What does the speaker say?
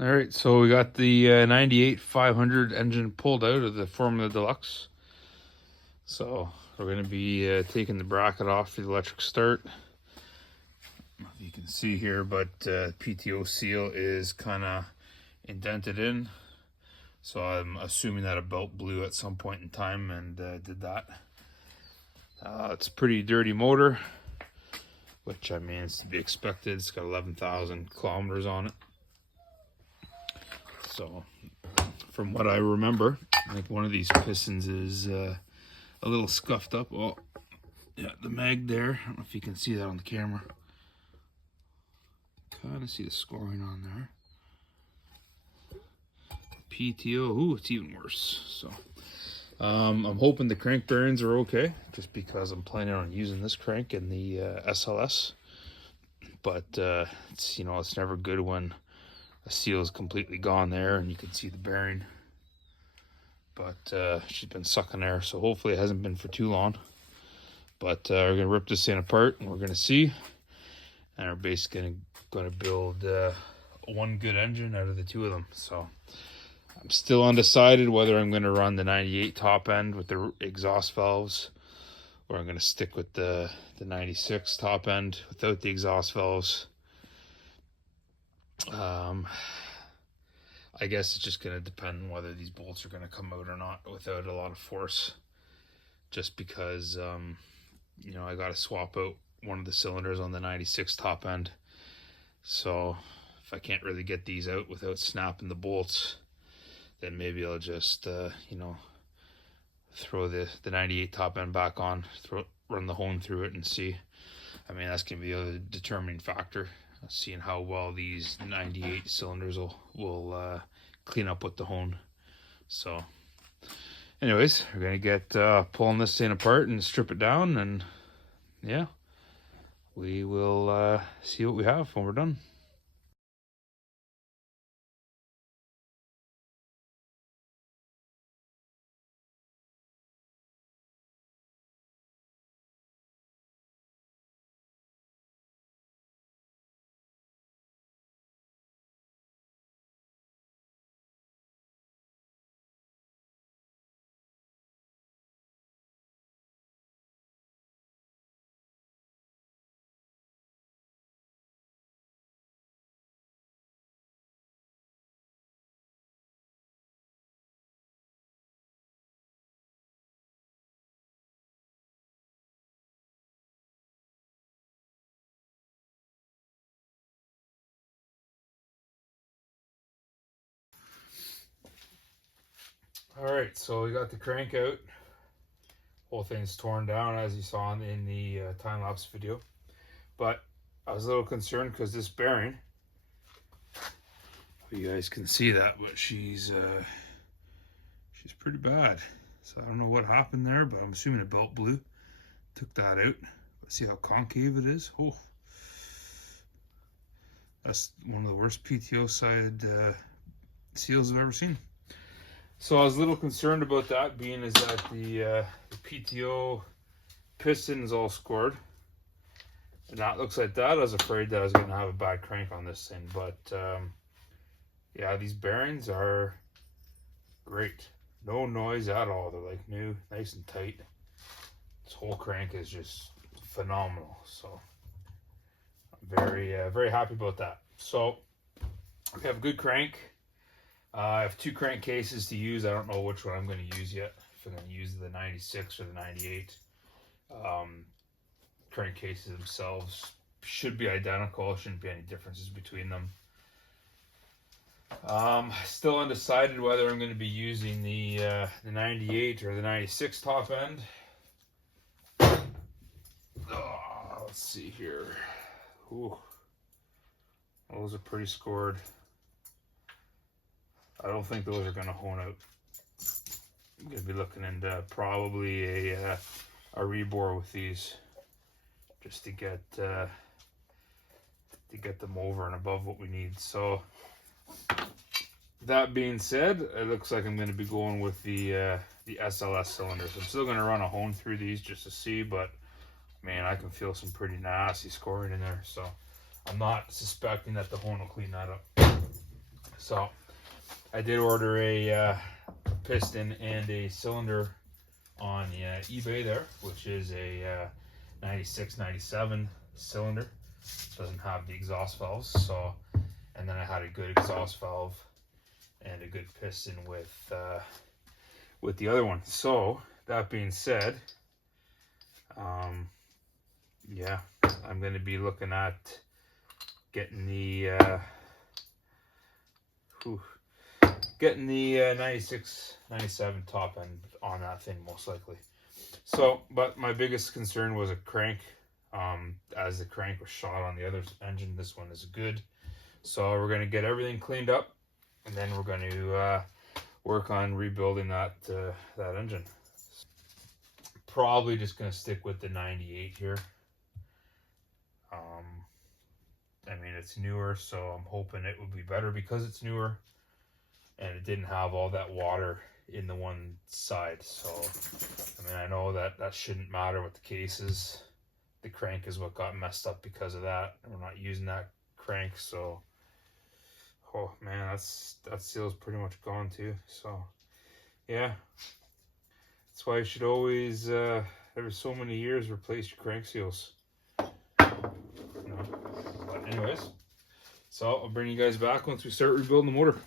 All right, so we got the 98 500 engine pulled out of the Formula Deluxe. So we're going to be taking the bracket off for the electric start. I don't know if you can see here, but PTO seal is kind of indented in. So I'm assuming that a belt blew at some point in time and did that. It's a pretty dirty motor, which I mean is to be expected. It's got 11,000 kilometers on it. So from what I remember, I think one of these pistons is a little scuffed up. Oh, yeah, the mag there. I don't know if you can see that on the camera. Kind of see the scoring on there. PTO, ooh, it's even worse. So I'm hoping the crank bearings are okay, just because I'm planning on using this crank in the SLS. But it's, you know, it's never good when a seal is completely gone there and you can see the bearing. But she's been sucking air, so hopefully it hasn't been for too long. But we're gonna rip this thing apart and we're gonna see, and we're basically gonna build one good engine out of the two of them. So I'm still undecided whether I'm gonna run the 98 top end with the exhaust valves, or I'm gonna stick with the 96 top end without the exhaust valves. I guess it's just going to depend on whether these bolts are going to come out or not without a lot of force. Just because, you know, I got to swap out one of the cylinders on the 96 top end. So if I can't really get these out without snapping the bolts, then maybe I'll just, you know, throw the 98 top end back on, run the hone through it and see. I mean, that's going to be a determining factor, seeing how well these 98 cylinders will clean up with the hone. So anyways, we're gonna get pulling this thing apart and strip it down, and yeah, we will see what we have when we're done. All right, so we got the crank out. Whole thing's torn down, as you saw in the time-lapse video. But I was a little concerned because this bearing, you guys can see that, but she's pretty bad. So I don't know what happened there, but I'm assuming a belt blew. Took that out. Let's see how concave it is. Oh, that's one of the worst PTO side seals I've ever seen. So I was a little concerned about that, being is that the PTO piston is all scored. And that looks like that. I was afraid that I was going to have a bad crank on this thing. But yeah, these bearings are great. No noise at all. They're like new, nice and tight. This whole crank is just phenomenal. So I'm very happy about that. So we have a good crank. I have two crankcases to use. I don't know which one I'm going to use yet. If I'm going to use the 96 or the 98. Crankcases themselves should be identical. Shouldn't be any differences between them. Still undecided whether I'm going to be using the 98 or the 96 top end. Oh, let's see here. Ooh, those are pretty scored. I don't think those are going to hone out. I'm going to be looking into probably a rebore with these, just to get them over and above what we need. So that being said, it looks like I'm going to be going with the SLS cylinders. I'm still going to run a hone through these just to see, but man, I can feel some pretty nasty scoring in there. So I'm not suspecting that the hone will clean that up. So I did order a piston and a cylinder on eBay there, which is a 96, 97 cylinder. Doesn't have the exhaust valves, so, and then I had a good exhaust valve and a good piston with the other one. So that being said, yeah, I'm going to be looking at getting the 96, 97 top end on that thing most likely. So, but my biggest concern was a crank. As the crank was shot on the other engine, this one is good. So we're going to get everything cleaned up, and then we're going to work on rebuilding that engine. Probably just going to stick with the 98 here. I mean, it's newer, so I'm hoping it will be better because it's newer, and it didn't have all that water in the one side. So, I mean, I know that shouldn't matter with the cases. The crank is what got messed up because of that. We're not using that crank, so oh man, that seal's pretty much gone too. So yeah, that's why you should always every so many years replace your crank seals. You know? But anyways, so I'll bring you guys back once we start rebuilding the motor.